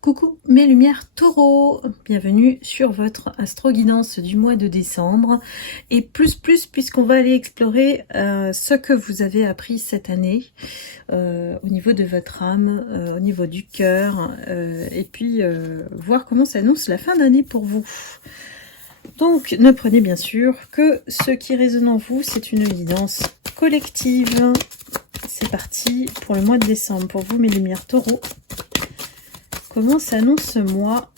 Coucou mes lumières taureaux, bienvenue sur votre astro-guidance du mois de décembre et plus puisqu'on va aller explorer ce que vous avez appris cette année au niveau de votre âme, au niveau du cœur et puis voir comment s'annonce la fin d'année pour vous. Donc ne prenez bien sûr que ce qui résonne en vous, c'est une guidance collective. C'est parti pour le mois de décembre pour vous mes lumières taureaux. Comment s'annonce ce mois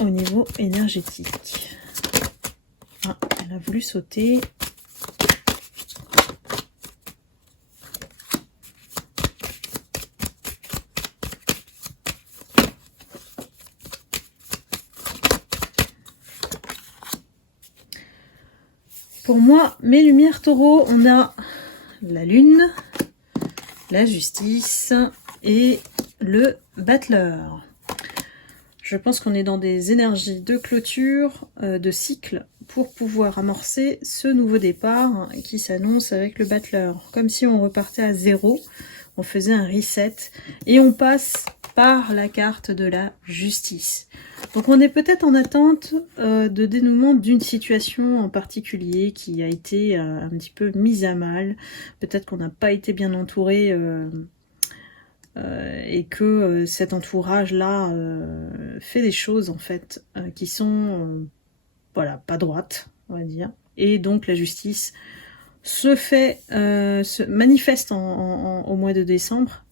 au niveau énergétique? Ah, elle a voulu sauter. Pour moi, mes lumières taureaux, on a la lune, la justice et le battleur. Je pense qu'on est dans des énergies de clôture, de cycle, pour pouvoir amorcer ce nouveau départ qui s'annonce avec le battleur. Comme si on repartait à zéro, on faisait un reset, et on passe par la carte de la justice. Donc on est peut-être en attente de dénouement d'une situation en particulier qui a été un petit peu mise à mal. Peut-être qu'on n'a pas été bien entouré et que cet entourage-là fait des choses en fait qui sont voilà, pas droites, on va dire. Et donc la justice se manifeste au mois de décembre.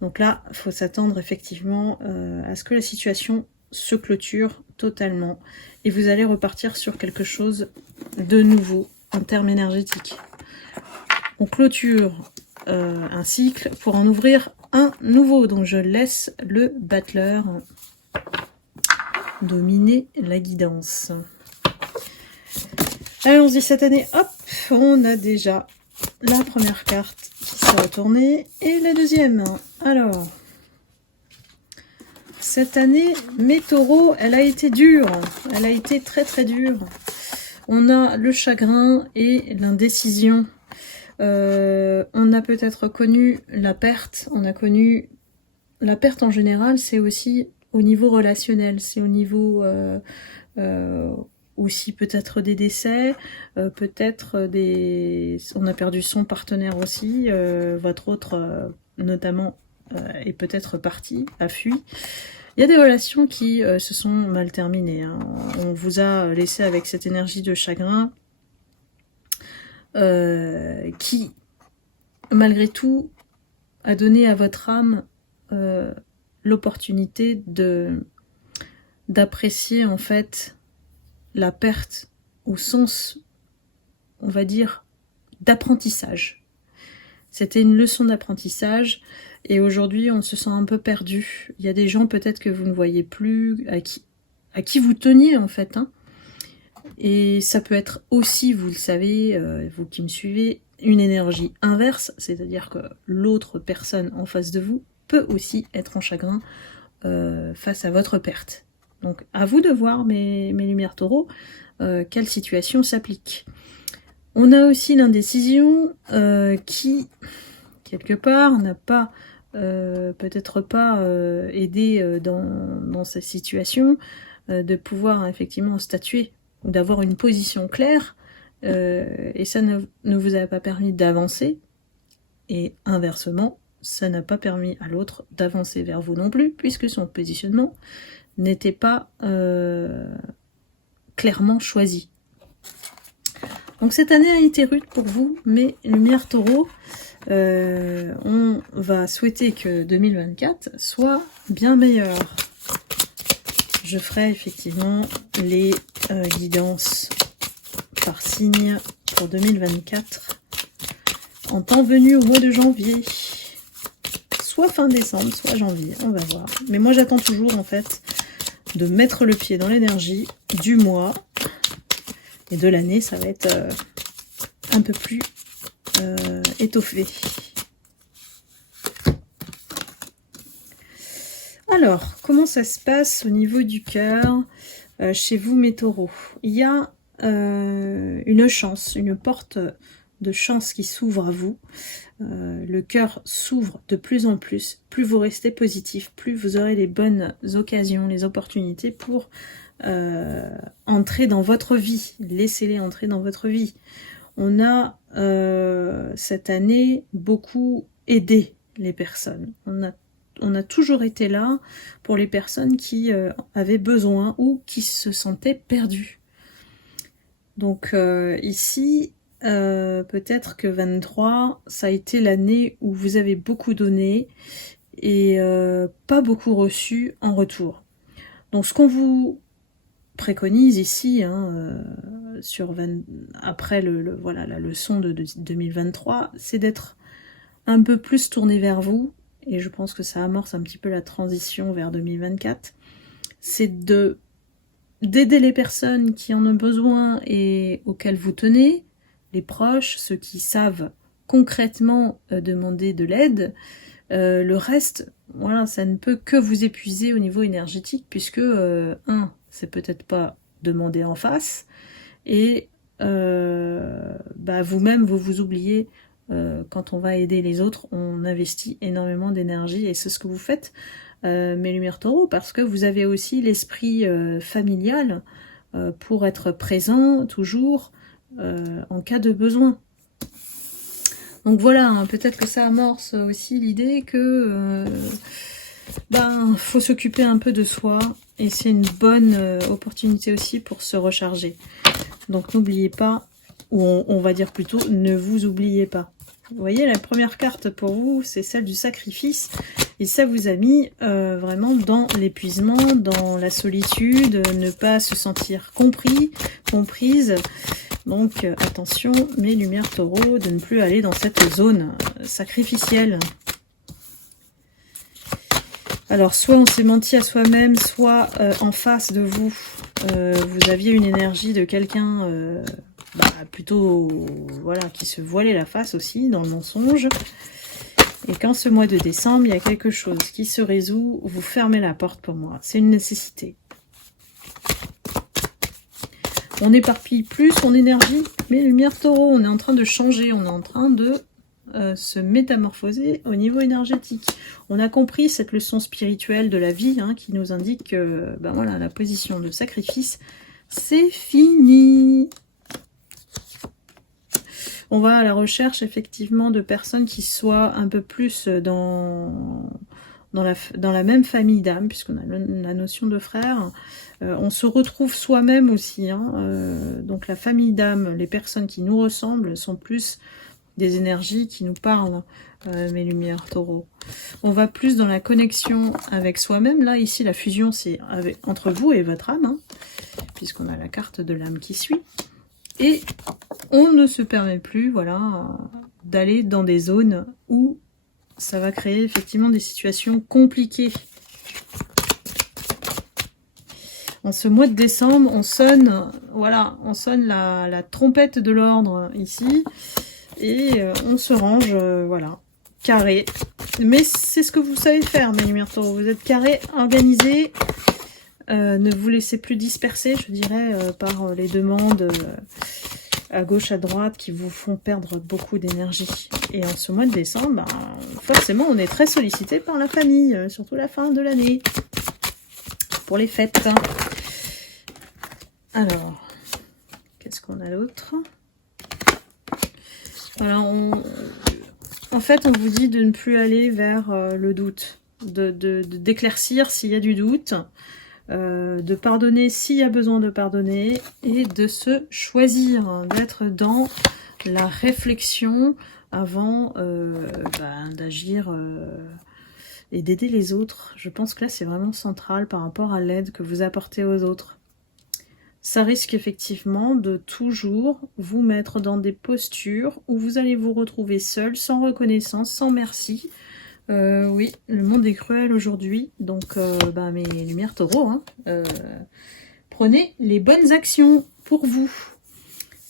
Donc là, il faut s'attendre effectivement à ce que la situation se clôture totalement. Et vous allez repartir sur quelque chose de nouveau en termes énergétiques. On clôture un cycle pour en ouvrir un nouveau. Donc je laisse le battleur dominer la guidance. Allons-y cette année. Hop, on a déjà la première carte qui s'est retournée et la deuxième. Alors, cette année, mes taureaux, elle a été dure. Elle a été très dure. On a le chagrin et l'indécision. On a peut-être connu la perte. On a connu la perte en général, c'est aussi au niveau relationnel. C'est au niveau aussi peut-être des décès, peut-être on a perdu son partenaire aussi, votre autre notamment est peut-être parti, a fui. Il y a des relations qui se sont mal terminées, hein. On vous a laissé avec cette énergie de chagrin qui, malgré tout, a donné à votre âme l'opportunité d'apprécier en fait la perte au sens, on va dire, d'apprentissage. C'était une leçon d'apprentissage et aujourd'hui on se sent un peu perdu. Il y a des gens peut-être que vous ne voyez plus, à qui vous teniez en fait, hein. Et ça peut être aussi, vous le savez, vous qui me suivez, une énergie inverse, c'est-à-dire que l'autre personne en face de vous peut aussi être en chagrin face à votre perte. Donc à vous de voir, mes lumières taureaux, quelle situation s'applique. On a aussi l'indécision qui, quelque part, n'a pas peut-être pas aidé dans cette situation, de pouvoir effectivement statuer ou d'avoir une position claire, et ça ne vous a pas permis d'avancer, et inversement, ça n'a pas permis à l'autre d'avancer vers vous non plus, puisque son positionnement n'était pas clairement choisi. Donc cette année a été rude pour vous, mes lumières taureaux. On va souhaiter que 2024 soit bien meilleur. Je ferai effectivement les guidances par signe pour 2024 en temps venu au mois de janvier. Soit fin décembre, soit janvier, on va voir. Mais moi j'attends toujours en fait de mettre le pied dans l'énergie du mois et de l'année. Ça va être un peu plus étoffé. Alors, comment ça se passe au niveau du cœur chez vous mes taureaux? Il y a une chance, une porte de chance qui s'ouvre à vous. Le cœur s'ouvre de plus en plus. Plus vous restez positif, plus vous aurez les bonnes occasions, les opportunités pour entrer dans votre vie. Laissez-les entrer dans votre vie. On a cette année beaucoup aidé les personnes. On a toujours été là pour les personnes qui avaient besoin ou qui se sentaient perdues. Donc ici, peut-être que 23, ça a été l'année où vous avez beaucoup donné et pas beaucoup reçu en retour. Donc ce qu'on vous préconise ici, hein, après voilà, la leçon de 2023, c'est d'être un peu plus tourné vers vous, et je pense que ça amorce un petit peu la transition vers 2024, c'est d'aider les personnes qui en ont besoin et auxquelles vous tenez, les proches, ceux qui savent concrètement demander de l'aide. Le reste, voilà, ça ne peut que vous épuiser au niveau énergétique, puisque, c'est peut-être pas demandé en face, et vous-même, vous vous oubliez. Quand on va aider les autres, on investit énormément d'énergie, et c'est ce que vous faites, mes lumières taureaux, parce que vous avez aussi l'esprit familial pour être présent toujours en cas de besoin. Donc voilà, hein, peut-être que ça amorce aussi l'idée que faut s'occuper un peu de soi, et c'est une bonne opportunité aussi pour se recharger. Donc n'oubliez pas, ou on va dire plutôt, ne vous oubliez pas. Vous voyez, la première carte pour vous, c'est celle du sacrifice, et ça vous a mis vraiment dans l'épuisement, dans la solitude, ne pas se sentir compris, comprise. Donc attention, mes lumières taureaux, de ne plus aller dans cette zone sacrificielle. Alors soit on s'est menti à soi-même, soit en face de vous, vous aviez une énergie de quelqu'un plutôt voilà, qui se voilait la face aussi dans le mensonge. Et quand ce mois de décembre, il y a quelque chose qui se résout, vous fermez la porte pour moi. C'est une nécessité. On éparpille plus son énergie, mais lumière taureau, on est en train de changer, on est en train de se métamorphoser au niveau énergétique. On a compris cette leçon spirituelle de la vie, hein, qui nous indique que voilà, la position de sacrifice, c'est fini. On va à la recherche effectivement de personnes qui soient un peu plus dans la même famille d'âme, puisqu'on a la notion de frère. On se retrouve soi-même aussi, hein, donc la famille d'âme, les personnes qui nous ressemblent sont plus des énergies qui nous parlent, mes lumières taureaux. On va plus dans la connexion avec soi-même. Là, ici, la fusion, c'est entre vous et votre âme, hein, puisqu'on a la carte de l'âme qui suit. Et on ne se permet plus, voilà, d'aller dans des zones où ça va créer effectivement des situations compliquées. En ce mois de décembre, on sonne, voilà, on sonne la trompette de l'ordre ici, et on se range, voilà, carré. Mais c'est ce que vous savez faire, mes lumières taureaux. Vous êtes carré, organisé. Ne vous laissez plus disperser, je dirais, par les demandes à gauche, à droite, qui vous font perdre beaucoup d'énergie. Et en ce mois de décembre, forcément, on est très sollicité par la famille, surtout la fin de l'année, pour les fêtes. Alors, qu'est-ce qu'on a d'autre? Alors, en fait, on vous dit de ne plus aller vers le doute, d'éclaircir s'il y a du doute, de pardonner s'il y a besoin de pardonner, et de se choisir, d'être dans la réflexion avant d'agir et d'aider les autres. Je pense que là, c'est vraiment central par rapport à l'aide que vous apportez aux autres. Ça risque effectivement de toujours vous mettre dans des postures où vous allez vous retrouver seul, sans reconnaissance, sans merci. Oui, le monde est cruel aujourd'hui, donc mes lumières taureaux, hein, prenez les bonnes actions pour vous.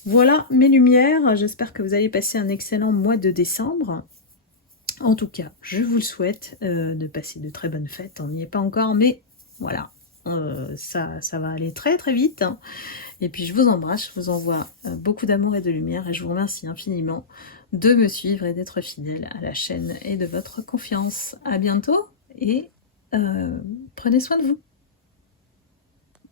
Voilà mes lumières, j'espère que vous allez passer un excellent mois de décembre. En tout cas, je vous le souhaite, de passer de très bonnes fêtes. On n'y est pas encore, mais voilà, ça va aller très très vite. Hein. Et puis je vous embrasse, je vous envoie beaucoup d'amour et de lumière et je vous remercie infiniment de me suivre et d'être fidèle à la chaîne et de votre confiance. À bientôt et prenez soin de vous.